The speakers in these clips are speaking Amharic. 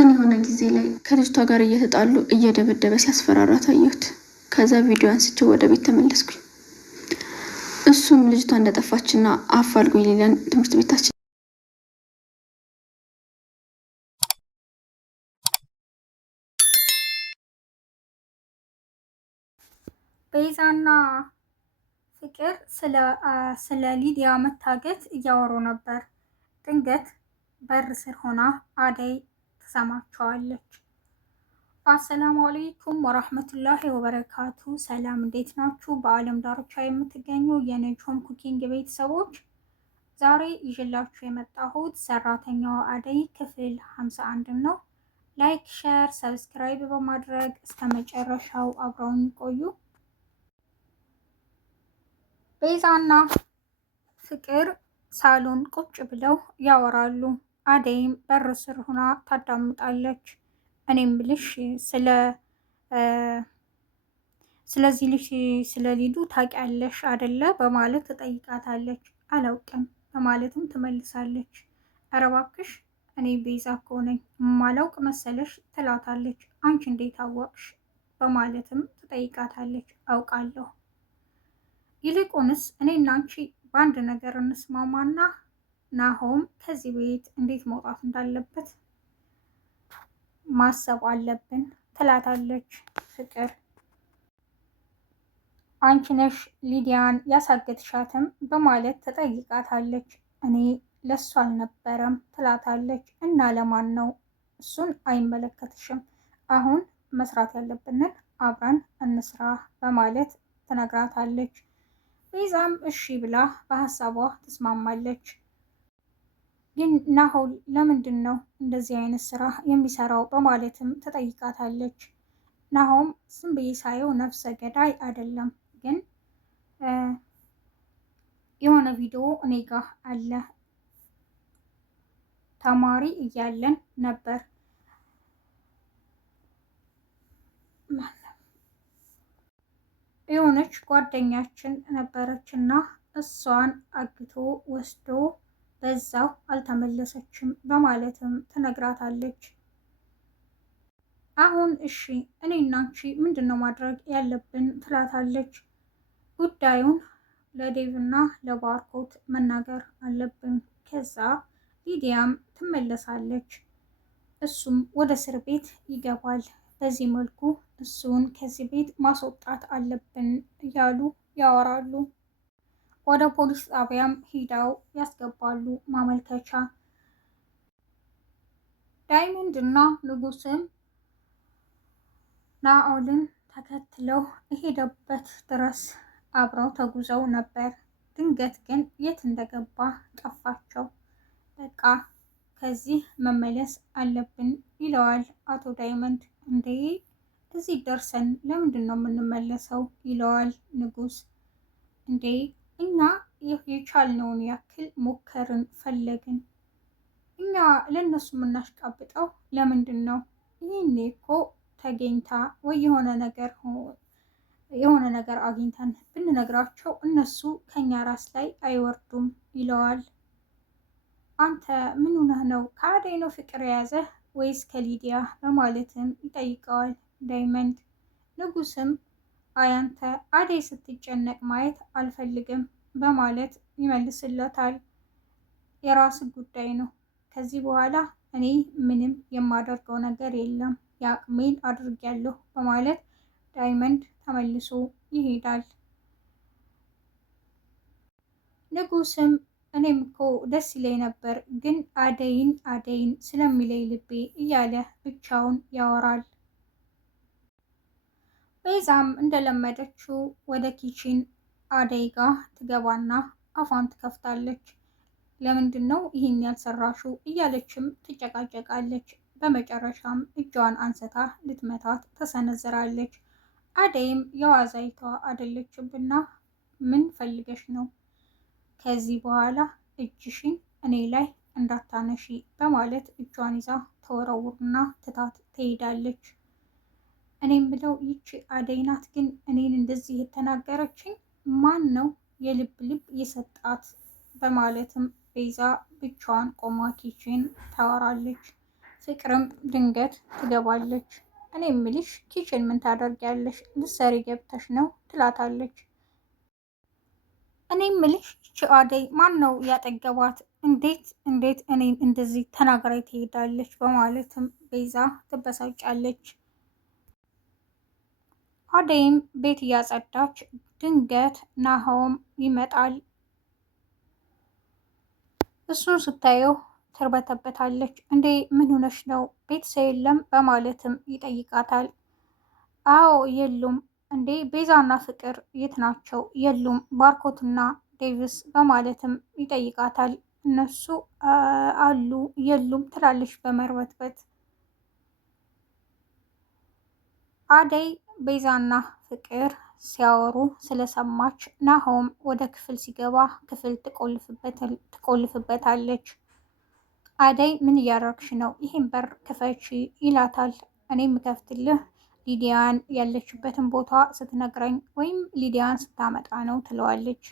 ግን የሆነ ጊዜ ላይ ከልጅቷ ጋር እየተጣሉ እየደበደበ ሲያስፈራራት አየሁት። ከዛ ቪዲዮ አንስቼው ወደ ቤት ተመለስኩኝ። እሱም ልጅቷ እንደጠፋችና አፋልጉኝ ሊለን ትምህርት ቤታችን ቤዛና ፍቅር ስለ ሊዲያ መታገት እያወሩ ነበር። ድንገት በር ስር ሆና አደይ ትሰማቸዋለች። አሰላሙ አለይኩም ወራህመቱላሂ ወበረካቱ። ሰላም እንዴት ናችሁ? በአለም ዳርቻ የምትገኙ የነጆም ኩኪንግ ቤተሰቦች ዛሬ ይዤላችሁ የመጣሁት ሰራተኛዋ አደይ ክፍል 51 ነው። ላይክ፣ ሼር፣ ሰብስክራይብ በማድረግ እስከ መጨረሻው አብረውን ይቆዩ። ቤዛና ፍቅር ሳሎን ቁጭ ብለው ያወራሉ። አደይም በር ስር ሆና ታዳምጣለች። እኔም ብልሽ ስለዚህ ልጅ ስለ ሊዱ ታውቂያለሽ አደለ? በማለት ትጠይቃታለች። አላውቅም በማለትም ትመልሳለች። ኧረ እባክሽ እኔ ቤዛ እኮ ነኝ ማላውቅ መሰለሽ ትላታለች። አንቺ እንዴት አወቅሽ? በማለትም ትጠይቃታለች። አውቃለሁ፣ ይልቁንስ እኔና አንቺ በአንድ ነገር እንስማማና ናሆም ከዚህ ቤት እንዴት መውጣት እንዳለበት ማሰብ አለብን ትላታለች ፍቅር። አንቺ ነሽ ሊዲያን ያሳገትሻትም በማለት ትጠይቃታለች። እኔ ለሱ አልነበረም ትላታለች። እና ለማን ነው? እሱን አይመለከትሽም። አሁን መስራት ያለብንን አብረን እንስራ በማለት ትነግራታለች። ቤዛም እሺ ብላ በሀሳቧ ትስማማለች። ግን ናሆም ለምንድን ነው እንደዚህ አይነት ስራ የሚሰራው በማለትም ትጠይቃታለች። ናሆም ዝም ብዬ ሳየው ነፍሰ ገዳይ አይደለም፣ ግን የሆነ ቪዲዮ እኔ ጋ አለ። ተማሪ እያለን ነበር የሆነች ጓደኛችን ነበረችና እሷን አግቶ ወስዶ በዛው አልተመለሰችም በማለትም ትነግራታለች። አሁን እሺ እኔና አንቺ ምንድን ነው ማድረግ ያለብን ትላታለች። ጉዳዩን ለዴቭና ለባርኮት መናገር አለብን። ከዛ ሊዲያም ትመለሳለች። እሱም ወደ እስር ቤት ይገባል። በዚህ መልኩ እሱን ከዚህ ቤት ማስወጣት አለብን እያሉ ያወራሉ። ወደ ፖሊስ ጣቢያም ሂደው ያስገባሉ ማመልከቻ። ዳይመንድ እና ንጉስም ናኦልን ተከትለው የሄደበት ድረስ አብረው ተጉዘው ነበር። ድንገት ግን የት እንደገባ ጠፋቸው። በቃ ከዚህ መመለስ አለብን ይለዋል አቶ ዳይመንድ። እንዴ እዚህ ደርሰን ለምንድን ነው የምንመለሰው? ይለዋል ንጉስ። እንዴ እኛ የቻልነውን ያክል ሞከርን፣ ፈለግን። እኛ ለእነሱ የምናሽቃብጠው ለምንድን ነው? ይህኔ እኮ ተገኝታ ወይ የሆነ ነገር አግኝተን ብንነግራቸው እነሱ ከኛ ራስ ላይ አይወርዱም ይለዋል። አንተ ምን ሆነህ ነው? ከአደይ ነው ፍቅር የያዘህ ወይስ ከሊዲያ? በማለትም ይጠይቀዋል ዳይመንድ። ንጉስም አያንተ አደይ ስትጨነቅ ማየት አልፈልግም በማለት ይመልስለታል። የራስ ጉዳይ ነው፣ ከዚህ በኋላ እኔ ምንም የማደርገው ነገር የለም፣ የአቅሜን አድርጌያለሁ በማለት ዳይመንድ ተመልሶ ይሄዳል። ንጉስም እኔም እኮ ደስ ይለኝ ነበር፣ ግን አደይን ስለሚለኝ ልቤ እያለ ብቻውን ያወራል። ቤዛም እንደለመደችው ወደ ኪችን አደይ ጋር ትገባና አፏን ትከፍታለች። ለምንድን ነው ይህን ያልሰራሹ እያለችም ትጨቃጨቃለች። በመጨረሻም እጇን አንስታ ልትመታት ተሰነዝራለች። አደይም የዋዛይቷ አይደለችምና ምን ፈልገሽ ነው? ከዚህ በኋላ እጅሽን እኔ ላይ እንዳታነሺ በማለት እጇን ይዛ ተወረውርና ትታት ትሄዳለች። እኔም ብለው ይቺ አደይ ናት ግን እኔን እንደዚህ የተናገረችኝ? ማን ነው የልብ ልብ የሰጣት? በማለትም ቤዛ ብቻዋን ቆማ ኪችን ታወራለች። ፍቅርም ድንገት ትገባለች። እኔ እምልሽ ኪችን ምን ታደርጊያለሽ? ልትሰሪ ገብተሽ ነው ትላታለች። እኔ እምልሽ ይቺ አደይ ማን ነው ያጠገባት? እንዴት እኔን እንደዚህ ተናግራይ ትሄዳለች? በማለትም ቤዛ ትበሳጫለች። አደይም ቤት እያጸዳች ድንገት ናሆም ይመጣል። እሱን ስታየው ትርበተበታለች። እንዴ ምን ሆነሽ ነው? ቤተሰብ የለም? በማለትም ይጠይቃታል። አዎ የሉም። እንዴ ቤዛና ፍቅር የት ናቸው? የሉም። ባርኮትና ዴቪስ በማለትም ይጠይቃታል። እነሱ አሉ የሉም ትላለች በመርበትበት። አደይ ቤዛና ፍቅር ሲያወሩ ስለሰማች ናሆም ወደ ክፍል ሲገባ ክፍል ትቆልፍበታለች። አደይ ምን እያደረግሽ ነው? ይህን በር ክፈች ይላታል። እኔ የምከፍትልህ ሊዲያን ያለችበትን ቦታ ስትነግረኝ ወይም ሊዲያን ስታመጣ ነው ትለዋለች።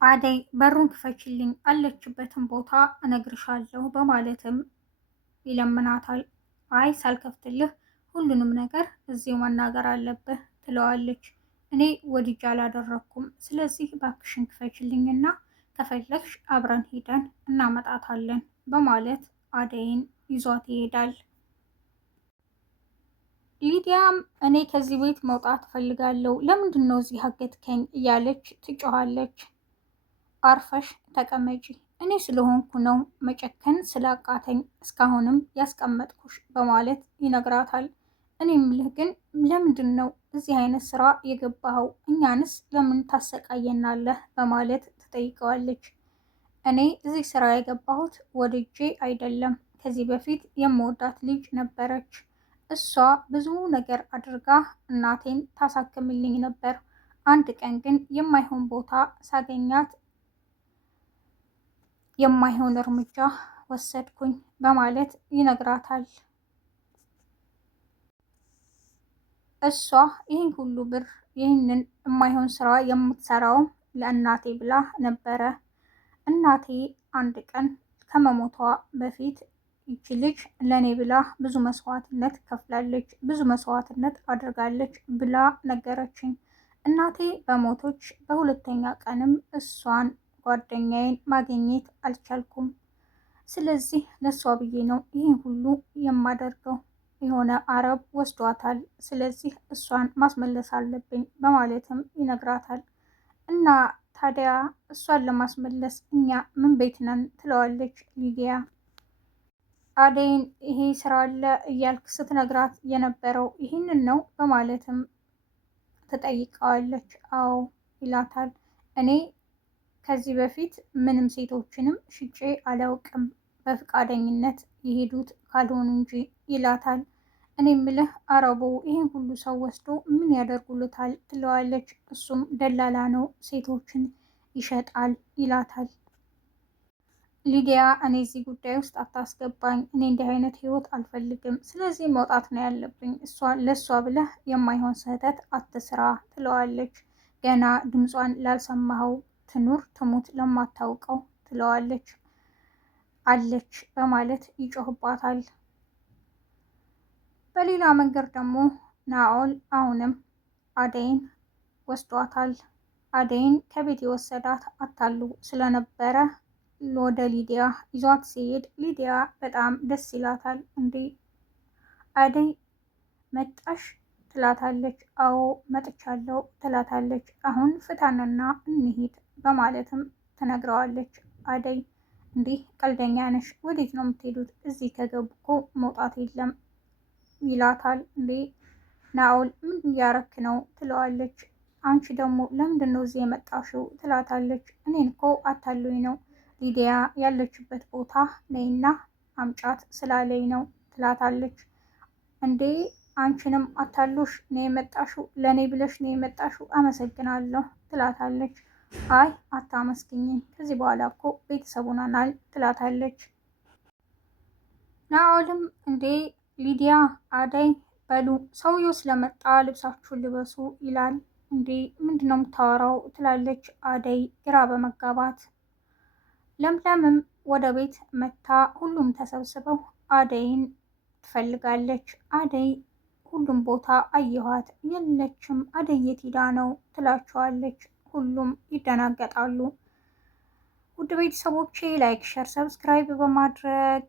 አደይ በሩን ክፈችልኝ፣ አለችበትን ቦታ እነግርሻለሁ በማለትም ይለምናታል። አይ ሳልከፍትልህ ሁሉንም ነገር እዚሁ መናገር አለብህ ትለዋለች። እኔ ወድጄ አላደረኩም፣ ስለዚህ እባክሽን ክፈችልኝና ከፈለግሽ አብረን ሄደን እናመጣታለን በማለት አደይን ይዟት ይሄዳል። ሊዲያም እኔ ከዚህ ቤት መውጣት እፈልጋለሁ፣ ለምንድን ነው እዚህ አገትከኝ? እያለች ትጮኻለች። አርፈሽ ተቀመጪ፣ እኔ ስለሆንኩ ነው መጨከን ስላቃተኝ እስካሁንም ያስቀመጥኩሽ በማለት ይነግራታል። እኔ ምልህ ግን ለምንድን ነው እዚህ አይነት ስራ የገባኸው? እኛንስ ለምን ታሰቃየናለህ? በማለት ትጠይቀዋለች። እኔ እዚህ ስራ የገባሁት ወድጄ አይደለም። ከዚህ በፊት የምወዳት ልጅ ነበረች። እሷ ብዙ ነገር አድርጋ እናቴን ታሳክምልኝ ነበር። አንድ ቀን ግን የማይሆን ቦታ ሳገኛት የማይሆን እርምጃ ወሰድኩኝ በማለት ይነግራታል። እሷ ይህን ሁሉ ብር ይህንን የማይሆን ስራ የምትሰራውም ለእናቴ ብላ ነበረ። እናቴ አንድ ቀን ከመሞቷ በፊት ይቺ ልጅ ለእኔ ብላ ብዙ መስዋዕትነት ከፍላለች፣ ብዙ መስዋዕትነት አድርጋለች ብላ ነገረችኝ። እናቴ በሞቶች በሁለተኛ ቀንም እሷን ጓደኛዬን ማግኘት አልቻልኩም። ስለዚህ ለእሷ ብዬ ነው ይህን ሁሉ የማደርገው። የሆነ አረብ ወስዷታል፣ ስለዚህ እሷን ማስመለስ አለብኝ በማለትም ይነግራታል። እና ታዲያ እሷን ለማስመለስ እኛ ምን ቤት ነን? ትለዋለች ሊዲያ። አደይን ይሄ ስራ አለ እያልክ ስትነግራት የነበረው ይህንን ነው በማለትም ትጠይቀዋለች። አዎ ይላታል። እኔ ከዚህ በፊት ምንም ሴቶችንም ሽጬ አላውቅም፣ በፍቃደኝነት የሄዱት ካልሆኑ እንጂ ይላታል። እኔ ምልህ አረቡ ይህን ሁሉ ሰው ወስዶ ምን ያደርጉልታል? ትለዋለች። እሱም ደላላ ነው፣ ሴቶችን ይሸጣል ይላታል። ሊዲያ እኔ እዚህ ጉዳይ ውስጥ አታስገባኝ፣ እኔ እንዲህ አይነት ህይወት አልፈልግም፣ ስለዚህ መውጣት ነው ያለብኝ፣ ለእሷ ብለህ የማይሆን ስህተት አትስራ ትለዋለች። ገና ድምጿን ላልሰማኸው ትኑር ትሙት ለማታውቀው ትለዋለች አለች በማለት ይጮህባታል። በሌላ መንገድ ደግሞ ናኦል አሁንም አደይን ወስዷታል። አደይን ከቤት የወሰዳት አታሉ ስለነበረ ወደ ሊዲያ ይዟት ሲሄድ ሊዲያ በጣም ደስ ይላታል። እንዴ አደይ መጣሽ? ትላታለች። አዎ መጥቻለሁ ትላታለች። አሁን ፍታንና እንሂድ በማለትም ትነግረዋለች። አደይ እንዲህ ቀልደኛ ነሽ፣ ወዴት ነው የምትሄዱት? እዚህ ከገቡ እኮ መውጣት የለም ይላታል። እንዴ ናኦል ምን እያረክ ነው? ትለዋለች። አንቺ ደግሞ ለምንድን ነው እዚህ የመጣሽው? ትላታለች። እኔን እኮ አታሉኝ ነው፣ ሊዲያ ያለችበት ቦታ ነይና አምጫት ስላለኝ ነው ትላታለች። እንዴ አንቺንም አታሉሽ ነው የመጣሽው? ለእኔ ብለሽ ነው የመጣሽው? አመሰግናለሁ ትላታለች። አይ አታመስግኝኝ፣ ከዚህ በኋላ እኮ ቤተሰብ ሆነናል ትላታለች። ናኦልም እንዴ ሊዲያ አደይ በሉ ሰውየው ስለመጣ ልብሳችሁን ልበሱ ይላል። እንዴ ምንድነው የምታወራው? ትላለች አደይ ግራ በመጋባት። ለምለምም ወደ ቤት መታ ሁሉም ተሰብስበው አደይን ትፈልጋለች። አደይ ሁሉም ቦታ አየኋት የለችም፣ አደይ የት ሄዳ ነው ትላቸዋለች። ሁሉም ይደናገጣሉ። ውድ ቤተሰቦቼ ላይክ፣ ሸር፣ ሰብስክራይብ በማድረግ